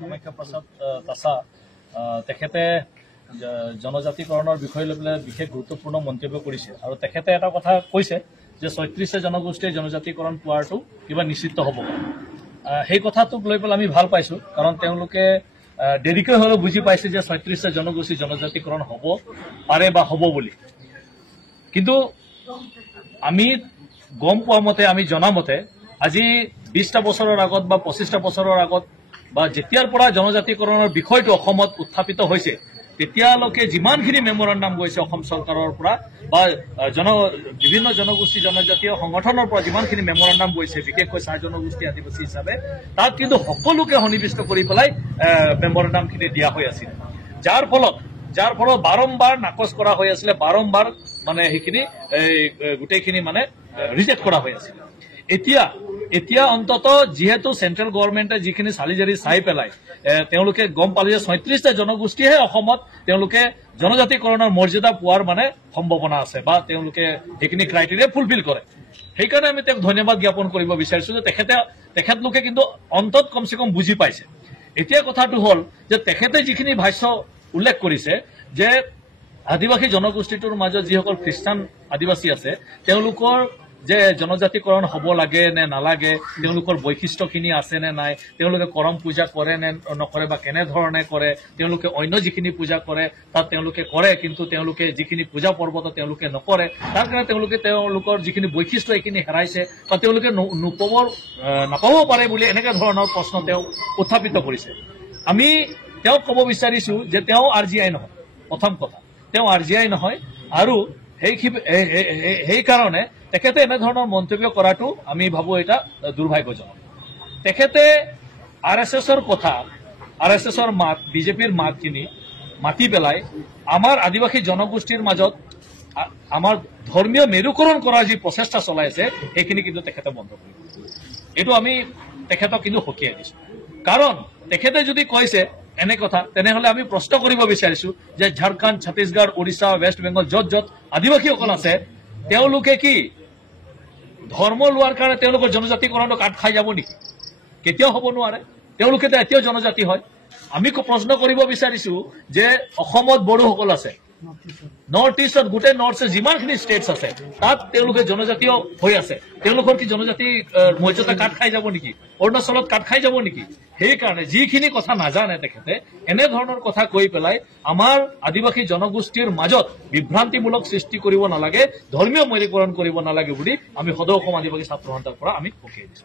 কামাখ্যা প্ৰসাদ তাছা তেখেতে জনজাতিকৰণৰ বিষয় লৈ পেলাই বিশেষ গুৰুত্বপূৰ্ণ মন্তব্য কৰিছে আৰু তেখেতে এটা কথা কৈছে যে ৩৬ জনগোষ্ঠীয়ে জনজাতিকৰণ পোৱাটো কিবা নিশ্চিত হ'ব সেই কথাটোক লৈ পেলাই আমি ভাল পাইছো কাৰণ তেওঁলোকে দেৰিকৈ হলেও বুজি পাইছে যে ৩৬ জনগোষ্ঠী জনজাতিকৰণ হ'ব পাৰে বা হ'ব বুলি কিন্তু আমি গম পোৱা মতে আমি জনা মতে আজি ২০টা বছৰৰ আগত বা ২৫টা বছৰৰ আগত বা যেতিয়াৰ পৰা জনজাতিকৰণৰ বিষয়টো অসমত উত্থাপিত হৈছে তেতিয়ালৈকে যিমানখিনি মেমৰেণ্ডাম গৈছে অসম চৰকাৰৰ পৰা বা বিভিন্ন জনগোষ্ঠী জনজাতীয় সংগঠনৰ পৰা যিমানখিনি মেমৰেণ্ডাম গৈছে বিশেষকৈ চাহ জনগোষ্ঠী আদিবাসী হিচাপে তাত কিন্তু সকলোকে সন্নিবিষ্ট কৰি পেলাই মেমৰেণ্ডামখিনি দিয়া হৈ আছিল যাৰ ফলত বাৰম্বাৰ নাকচ কৰা হৈ আছিলে বাৰম্বাৰ মানে সেইখিনি গোটেইখিনি মানে ৰিজেক্ট কৰা হৈ আছিল এতিয়া অন্তত যেহেতু সেন্ট্ৰেল গভৰ্ণমেণ্টে যিখিনি চালিজাৰি চাই পেলাই তেওঁলোকে গম পালে যে ৩৬টা জনগোষ্ঠীহে অসমত তেওঁলোকে জনজাতিকৰণৰ মৰ্যাদা পোৱাৰ মানে সম্ভাৱনা আছে বা তেওঁলোকে সেইখিনি ক্ৰাইটেৰিয়া ফুলফিল কৰে সেইকাৰণে আমি তেওঁক ধন্যবাদ জ্ঞাপন কৰিব বিচাৰিছো যে তেখেতলোকে কিন্তু অন্তত কমচে কম বুজি পাইছে এতিয়া কথাটো হ'ল যে তেখেতে যিখিনি ভাষ্য উল্লেখ কৰিছে যে আদিবাসী জনগোষ্ঠীটোৰ মাজত যিসকল খ্ৰীষ্টান আদিবাসী আছে তেওঁলোকৰ যে জনজাতিকৰণ হ'ব লাগে নে নালাগে তেওঁলোকৰ বৈশিষ্ট্যখিনি আছে নে নাই তেওঁলোকে কৰম পূজা কৰে নে নকৰে বা কেনেধৰণে কৰে তেওঁলোকে অন্য যিখিনি পূজা কৰে তাত তেওঁলোকে কৰে কিন্তু তেওঁলোকে যিখিনি পূজা পৰ্বত তেওঁলোকে নকৰে তাৰ কাৰণে তেওঁলোকৰ যিখিনি বৈশিষ্ট্য এইখিনি হেৰাইছে বা তেওঁলোকে নাপাব পাৰে বুলি এনেকুৱা ধৰণৰ প্ৰশ্ন তেওঁ উত্থাপিত কৰিছে আমি তেওঁক ক'ব বিচাৰিছো যে তেওঁ RGI নহয় প্ৰথম কথা তেওঁ RGI নহয় আৰু সেইকাৰণে তেখেতে এনেধৰণৰ মন্তব্য কৰাটো আমি ভাবো এটা দুৰ্ভাগ্যজনক তেখেতে RSSৰ কথা RSSৰ মাত বিজেপিৰ মাতখিনি মাতি পেলাই আমাৰ আদিবাসী জনগোষ্ঠীৰ মাজত আমাৰ ধৰ্মীয় মেৰুকৰণ কৰাৰ যি প্ৰচেষ্টা চলাইছে সেইখিনি কিন্তু তেখেতে বন্ধ কৰিব এইটো আমি তেখেতক কিন্তু সকীয়াই দিছো কাৰণ তেখেতে যদি কৈছে এনে কথা তেনেহলে আমি প্ৰশ্ন কৰিব বিচাৰিছো যে ঝাৰখণ্ড ছত্তীশগড় ওড়িশা ৱেষ্ট বেংগল য'ত আদিবাসীসকল আছে তেওঁলোকে কি ধৰ্ম লোৱাৰ কাৰণে তেওঁলোকৰ জনজাতিকৰণটো কাট খাই যাব নেকি কেতিয়াও হ'ব নোৱাৰে তেওঁলোকে এতিয়াও জনজাতি হয় আমি প্ৰশ্ন কৰিব বিচাৰিছো যে অসমত বড়োসকল আছে নৰ্থ ইষ্টত গোটেই নৰ্থ ইষ্ট যিমানখিনি ষ্টেটছ আছে তাত তেওঁলোকে জনজাতীয় হৈ আছে তেওঁলোকৰ কি জনজাতি মৰ্যাদা কাট খাই যাব নেকি অৰুণাচলত কাট খাই যাব নেকি সেইকাৰণে যিখিনি কথা নাজানে তেখেতে এনেধৰণৰ কথা কৈ পেলাই আমাৰ আদিবাসী জনগোষ্ঠীৰ মাজত বিভ্ৰান্তিমূলক সৃষ্টি কৰিব নালাগে ধৰ্মীয় মেৰুকৰণ কৰিব নালাগে বুলি আমি সদৌ অসম আদিবাসী ছাত্ৰ সন্থাৰ পৰা আমি সকীয়াই দিছো